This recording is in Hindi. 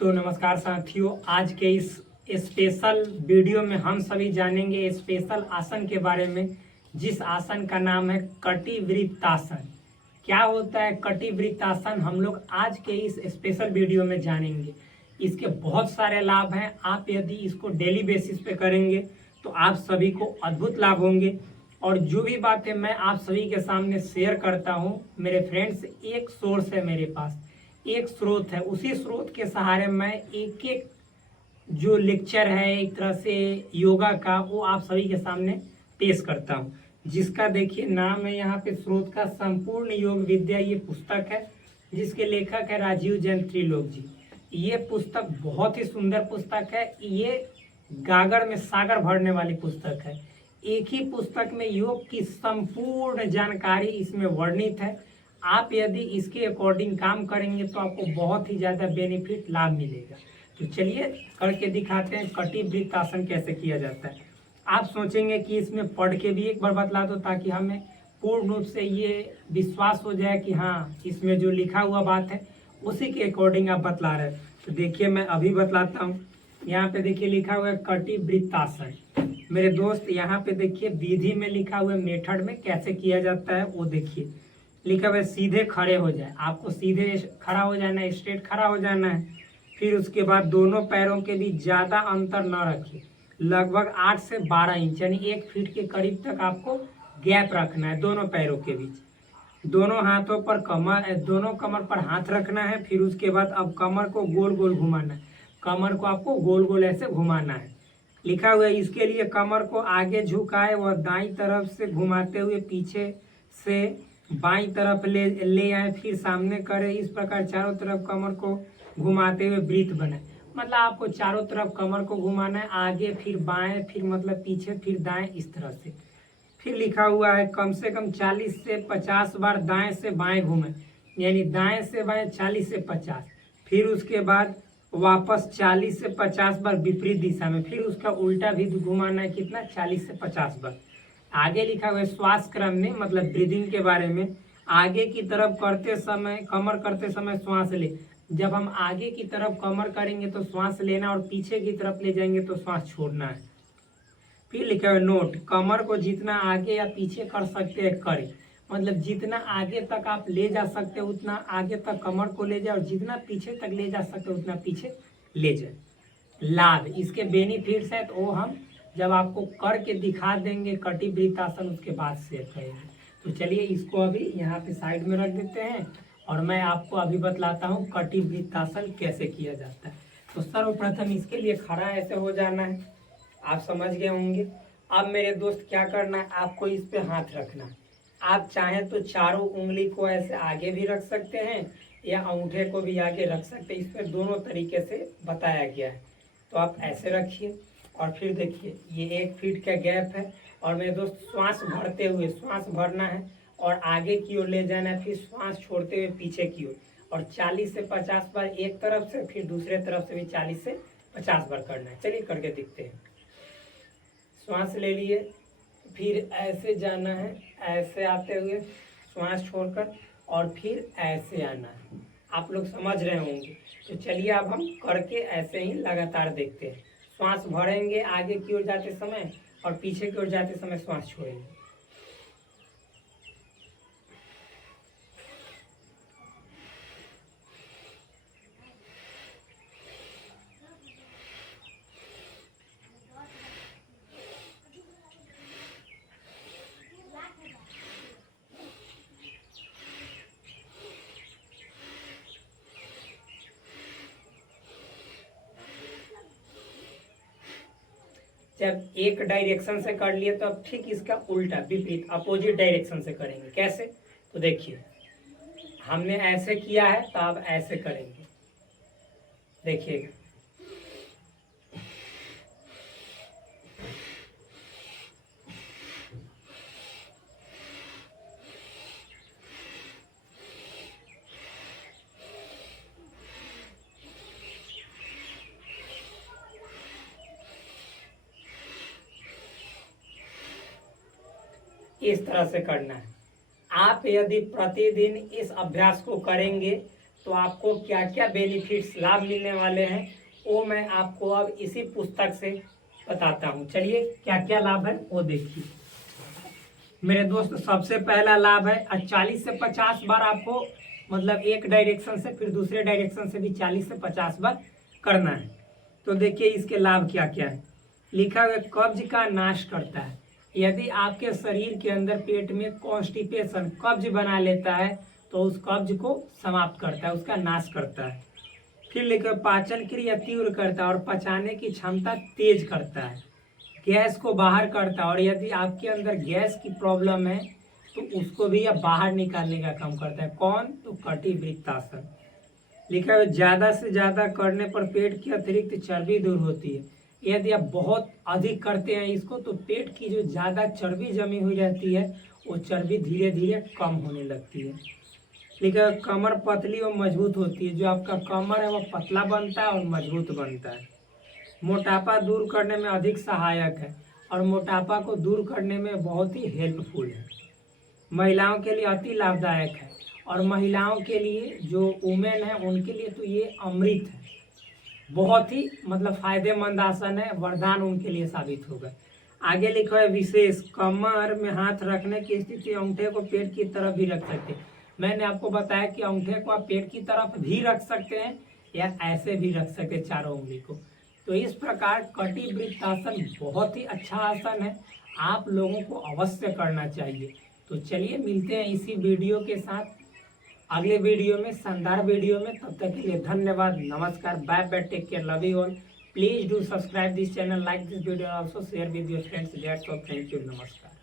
तो नमस्कार साथियों, आज के इस स्पेशल वीडियो में हम सभी जानेंगे स्पेशल आसन के बारे में, जिस आसन का नाम है कटिवृत्तासन। क्या होता है कटिवृत्तासन, हम लोग आज के इस स्पेशल वीडियो में जानेंगे। इसके बहुत सारे लाभ हैं। आप यदि इसको डेली बेसिस पे करेंगे तो आप सभी को अद्भुत लाभ होंगे। और जो भी बातें मैं आप सभी के सामने शेयर करता हूँ मेरे फ्रेंड्स, एक सोर्स है मेरे पास, एक स्रोत है। उसी स्रोत के सहारे मैं एक एक जो लेक्चर है एक तरह से योगा का, वो आप सभी के सामने पेश करता हूँ। जिसका देखिए नाम है यहाँ पे स्रोत का संपूर्ण योग विद्या, ये पुस्तक है जिसके लेखक है राजीव जैन त्रिलोक जी। ये पुस्तक बहुत ही सुंदर पुस्तक है। ये गागर में सागर भरने वाली पुस्तक है। एक ही पुस्तक में योग की संपूर्ण जानकारी इसमें वर्णित है। आप यदि इसके अकॉर्डिंग काम करेंगे तो आपको बहुत ही ज़्यादा बेनिफिट लाभ मिलेगा। तो चलिए करके दिखाते हैं कटिवृत्तासन कैसे किया जाता है। आप सोचेंगे कि इसमें पढ़ के भी एक बार बतला दो ताकि हमें पूर्ण रूप से ये विश्वास हो जाए कि हाँ, इसमें जो लिखा हुआ बात है उसी के अकॉर्डिंग आप बतला रहे हैं। तो देखिए मैं अभी बतलाता हूँ। यहाँ पे देखिए लिखा हुआ है कटिवृत्तासन। मेरे दोस्त यहाँ पे देखिए विधि में लिखा हुआ है, मेथड में कैसे किया जाता है वो देखिए। लिखा हुआ है सीधे खड़े हो जाए। आपको सीधे खड़ा हो जाना है, स्ट्रेट खड़ा हो जाना है। फिर उसके बाद दोनों पैरों के बीच ज़्यादा अंतर न रखिए, लगभग 8 से 12 इंच यानी 1 फीट के करीब तक आपको गैप रखना है दोनों पैरों के बीच। दोनों हाथों पर दोनों कमर पर हाथ रखना है। फिर उसके बाद अब कमर को गोल गोल घुमाना है। कमर को आपको गोल गोल ऐसे घुमाना है। लिखा हुआ है इसके लिए कमर को आगे झुकाए व दाईं तरफ से घुमाते हुए पीछे से बाईं तरफ ले आए, फिर सामने करें। इस प्रकार चारों तरफ कमर को घुमाते हुए वृत्त बनाए। मतलब आपको चारों तरफ कमर को घुमाना है, आगे फिर बाएं, फिर मतलब पीछे, फिर दाएं, इस तरह से। फिर लिखा हुआ है कम से कम 40 से 50 बार दाएं से बाएं घूमें, यानी दाएं से बाएं 40 से 50। फिर उसके बाद वापस 40 से 50 बार विपरीत दिशा में, फिर उसका उल्टा भी घुमाना है। कितना? 40 से 50 बार। आगे लिखा हुआ है श्वास क्रम में, मतलब ब्रीदिंग के बारे में। आगे की तरफ करते समय, कमर करते समय श्वास ले। जब हम आगे की तरफ कमर करेंगे तो श्वास लेना, और पीछे की तरफ ले जाएंगे तो श्वास छोड़ना है। फिर लिखा है नोट, कमर को जितना आगे या पीछे कर सकते हैं करें। मतलब जितना आगे तक आप ले जा सकते हो उतना आगे तक कमर को ले जाए, और जितना पीछे तक ले जा सकते हो उतना पीछे ले जाए। लाभ, इसके बेनिफिट्स है तो वो हम जब आपको करके दिखा देंगे कटिवृत्तासन, उसके बाद शेयर करेंगे। तो चलिए इसको अभी यहाँ पे साइड में रख देते हैं और मैं आपको अभी बतलाता हूँ कटिवृत्तासन कैसे किया जाता है। तो सर्वप्रथम इसके लिए खड़ा ऐसे हो जाना है, आप समझ गए होंगे। अब मेरे दोस्त क्या करना है, आपको इस पे हाथ रखना है। आप चाहें तो चारों उंगली को ऐसे आगे भी रख सकते हैं या अंगूठे को भी आगे रख सकते हैं। इस पे दोनों तरीके से बताया गया है। तो आप ऐसे रखिए और फिर देखिए ये 1 फीट का गैप है। और मेरे दोस्त श्वास भरते हुए, श्वास भरना है और आगे की ओर ले जाना है, फिर श्वास छोड़ते हुए पीछे की ओर। और 40 से 50 बार एक तरफ से, फिर दूसरे तरफ से भी 40 से 50 बार करना है। चलिए करके दिखते हैं। श्वास ले लिए, फिर ऐसे जाना है, ऐसे आते हुए श्वास छोड़कर, और फिर ऐसे आना है। आप लोग समझ रहे होंगे। तो चलिए अब हम करके ऐसे ही लगातार देखते हैं। श्वास भरेंगे आगे की ओर जाते समय, और पीछे की ओर जाते समय श्वास छोड़ेंगे। जब एक डायरेक्शन से कर लिए तो अब ठीक इसका उल्टा, विपरीत, अपोजिट डायरेक्शन से करेंगे। कैसे? तो देखिए हमने ऐसे किया है तो आप ऐसे करेंगे। देखिएगा, इस तरह से करना है। आप यदि प्रतिदिन इस अभ्यास को करेंगे तो आपको क्या क्या बेनिफिट्स लाभ मिलने वाले हैं वो मैं आपको अब इसी पुस्तक से बताता हूँ। चलिए क्या क्या लाभ है वो देखिए मेरे दोस्त। सबसे पहला लाभ है 40 से 50 बार आपको मतलब एक डायरेक्शन से फिर दूसरे डायरेक्शन से भी 40 से 50 बार करना है। तो देखिए इसके लाभ क्या क्या है। लिखा हुआ कब्ज का नाश करता है। यदि आपके शरीर के अंदर पेट में कॉन्स्टिपेशन कब्ज बना लेता है तो उस कब्ज को समाप्त करता है, उसका नाश करता है। फिर लिखा पाचन क्रिया तीव्र करता है और पचाने की क्षमता तेज करता है। गैस को बाहर करता है और यदि आपके अंदर गैस की प्रॉब्लम है तो उसको भी यह बाहर निकालने का काम करता है। कौन? तो कटिवृत्तासन। लिखा है ज्यादा से ज्यादा करने पर पेट की अतिरिक्त चर्बी दूर होती है। यदि आप बहुत अधिक करते हैं इसको तो पेट की जो ज्यादा चर्बी जमी हुई रहती है वो चर्बी धीरे धीरे कम होने लगती है। लिखा है कमर पतली और मजबूत होती है। जो आपका कमर है वो पतला बनता है और मजबूत बनता है। मोटापा दूर करने में अधिक सहायक है और मोटापा को दूर करने में बहुत ही हेल्पफुल है। महिलाओं के लिए अति लाभदायक है और महिलाओं के लिए जो वुमेन है उनके लिए तो ये अमृत है। बहुत ही मतलब फायदेमंद आसन है, वरदान उनके लिए साबित होगा। आगे लिखा है विशेष कमर में हाथ रखने की स्थिति अंगूठे को पेट की तरफ भी रख सकते हैं। मैंने आपको बताया कि अंगूठे को आप पेट की तरफ भी रख सकते हैं या ऐसे भी रख सकते हैं चारों उंगली को। तो इस प्रकार कटिवृत्तासन बहुत ही अच्छा आसन है, आप लोगों को अवश्य करना चाहिए। तो चलिए मिलते हैं इसी वीडियो के साथ अगले वीडियो में, शानदार वीडियो में। तब तक के लिए धन्यवाद, नमस्कार, bye bye, take care, love you all. Please do subscribe this channel, like this video, also share with your friends. That's all, thank you, नमस्कार।